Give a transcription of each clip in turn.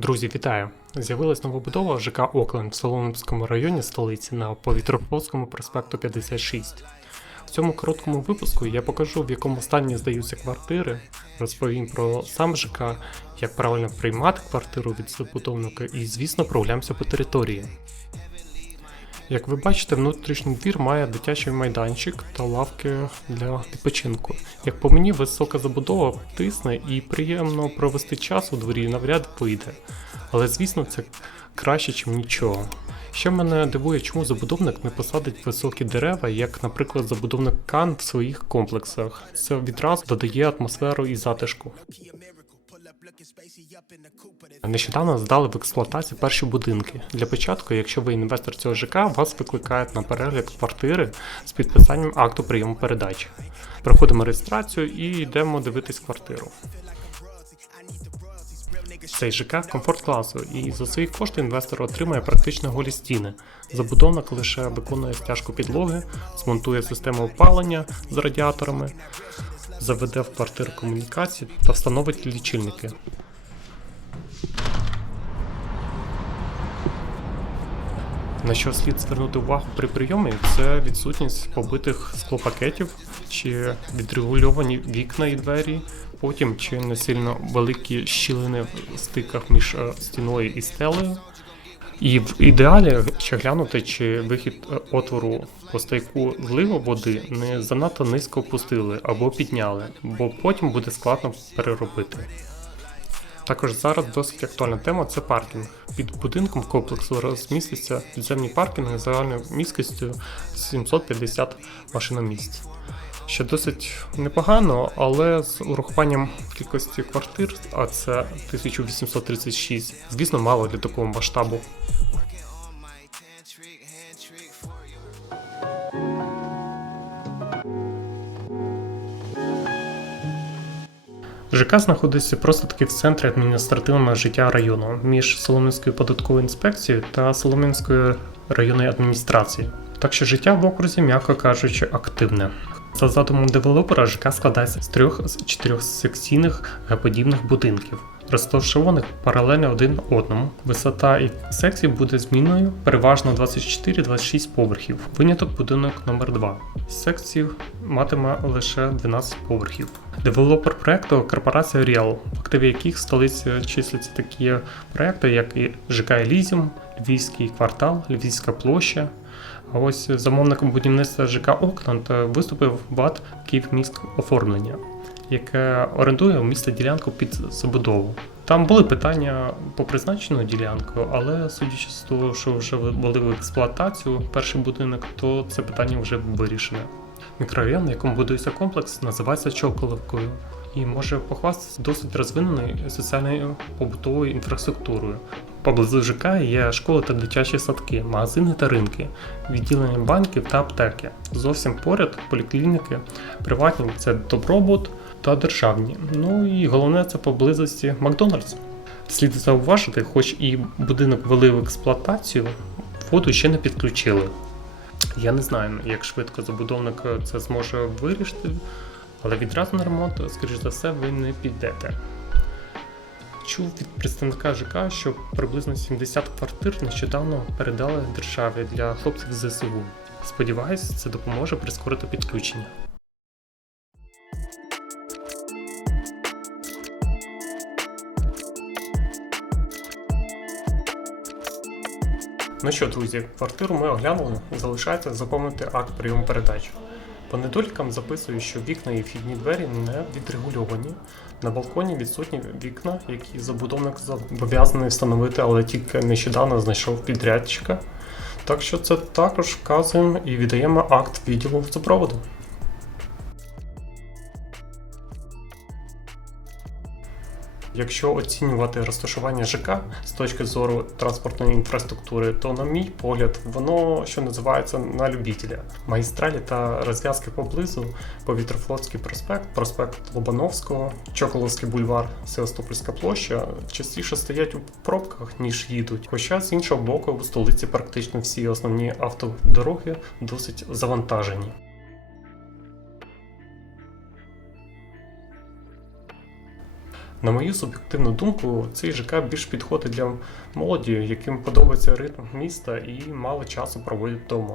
Друзі, вітаю! З'явилась новобудова ЖК Окленд в Солом'янському районі столиці на Повітроповському проспекту 56. В цьому короткому випуску я покажу, в якому стані здаються квартири, розповім про сам ЖК, як правильно приймати квартиру від забудовника і, звісно, прогулямося по території. Як ви бачите, внутрішній двір має дитячий майданчик та лавки для відпочинку. Як по мені, висока забудова тисне і приємно провести час у дворі навряд вийде. Але звісно, це краще, ніж нічого. Ще мене дивує, чому забудовник не посадить високі дерева, як, наприклад, забудовник Кан в своїх комплексах. Це відразу додає атмосферу і затишку. Нещодавно здали в експлуатацію перші будинки. Для початку, якщо ви інвестор цього ЖК, вас викликають на перегляд квартири з підписанням акту прийому передачі. Проходимо реєстрацію і йдемо дивитись квартиру. Цей ЖК комфорт класу, і за свої кошти інвестор отримає практично голі стіни. Забудовник лише виконує стяжку підлоги, змонтує систему опалення з радіаторами, заведе в квартиру комунікації та встановить лічильники. На що слід звернути увагу при прийомі, це відсутність побитих склопакетів чи відрегульовані вікна і двері, потім чи не сильно великі щілини в стиках між е, стіною і стелею. І в ідеалі ще глянути, чи вихід е, отвору по стайку зливу води не занадто низько опустили або підняли, бо потім буде складно переробити. Також зараз досить актуальна тема це паркінг. Під будинком комплексу розміститься підземні паркінги з загальною міськістю 750 машиномісць. Що досить непогано, але з урахуванням кількості квартир, а це 1836, звісно, мало для такого масштабу. ЖК знаходиться просто таки в центрі адміністративного життя району між Солом'янською податковою інспекцією та Солом'янською районною адміністрацією. Так що життя в окрузі, м'яко кажучи, активне. За задумом девелопера ЖК складається з трьох з чотирьох секційних подібних будинків, розташованих паралельно один одному. Висота і секцій буде змінною переважно 24-26 поверхів. Виняток будинок номер 2 Секцій матиме лише 12 поверхів. Девелопер проекту корпорація Real, в активі яких в столиці числяться такі проекти, як і ЖК Елізіум, Львівський квартал, Львівська площа. А ось замовником будівництва ЖК Окленд виступив ВАД Київміськ оформлення, яке орендує у місто ділянку під забудову. Там були питання по призначену ділянку, але судячи з того, що вже ввели в експлуатацію перший будинок, то це питання вже вирішене. Мікрорайон, в якому будується комплекс, називається Чоколовкою і може похвастатися досить розвиненою соціальною побутовою інфраструктурою. Поблизу ЖК є школи та дитячі садки, магазини та ринки, відділення банків та аптеки. Зовсім поряд поліклініки, приватні це добробут та державні. Ну і головне це поблизості Макдональдс. Слід зауважити, хоч і будинок ввели в експлуатацію, воду ще не підключили. Я не знаю, як швидко забудовник це зможе вирішити, але відразу на ремонт, скоріш за все, ви не підете. Чув від представника ЖК, що приблизно 70 квартир нещодавно передали державі для хлопців ЗСУ. Сподіваюсь, це допоможе прискорити підключення. Ну що, друзі, квартиру ми оглянули, залишається заповнити акт прийому передач. По недолікам записую, що вікна і вхідні двері не відрегульовані. На балконі відсутні вікна, які забудовник зобов'язаний встановити, але тільки нещодавно знайшов підрядчика. Так що це також вказуємо і віддаємо акт відділу супроводу. Якщо оцінювати розташування ЖК з точки зору транспортної інфраструктури, то, на мій погляд, воно що називається на любителя. Магістралі та розв'язки поблизу, Повітрофлотський проспект, проспект Лобановського, Чоколовський бульвар, Севастопольська площа частіше стоять у пробках, ніж їдуть. Хоча з іншого боку, у столиці практично всі основні автодороги досить завантажені. На мою суб'єктивну думку, цей ЖК більш підходить для молоді, яким подобається ритм міста і мало часу проводять вдома.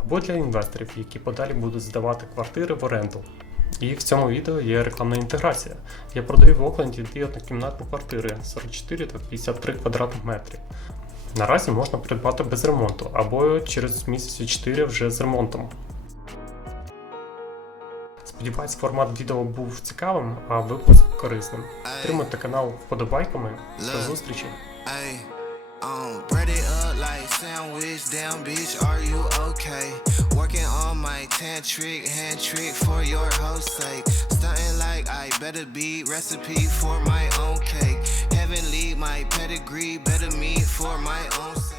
Або для інвесторів, які подалі будуть здавати квартири в оренду. І в цьому відео є рекламна інтеграція. Я продаю в Окленді дві однокімнатні квартири 44 та 53 квадратних метри. Наразі можна придбати без ремонту або через місяці 4 вже з ремонтом. Сподіваюсь, формат відео був цікавим, а випуск корисним. Підтримуйте канал вподобайками. До зустрічі! Um, bread it up like sandwich. Damn, bitch, are you okay? Working on my tantric hand trick for your host sake. Stunting like I better be recipe for my own cake. Heavenly, my pedigree, better meet for my own sake.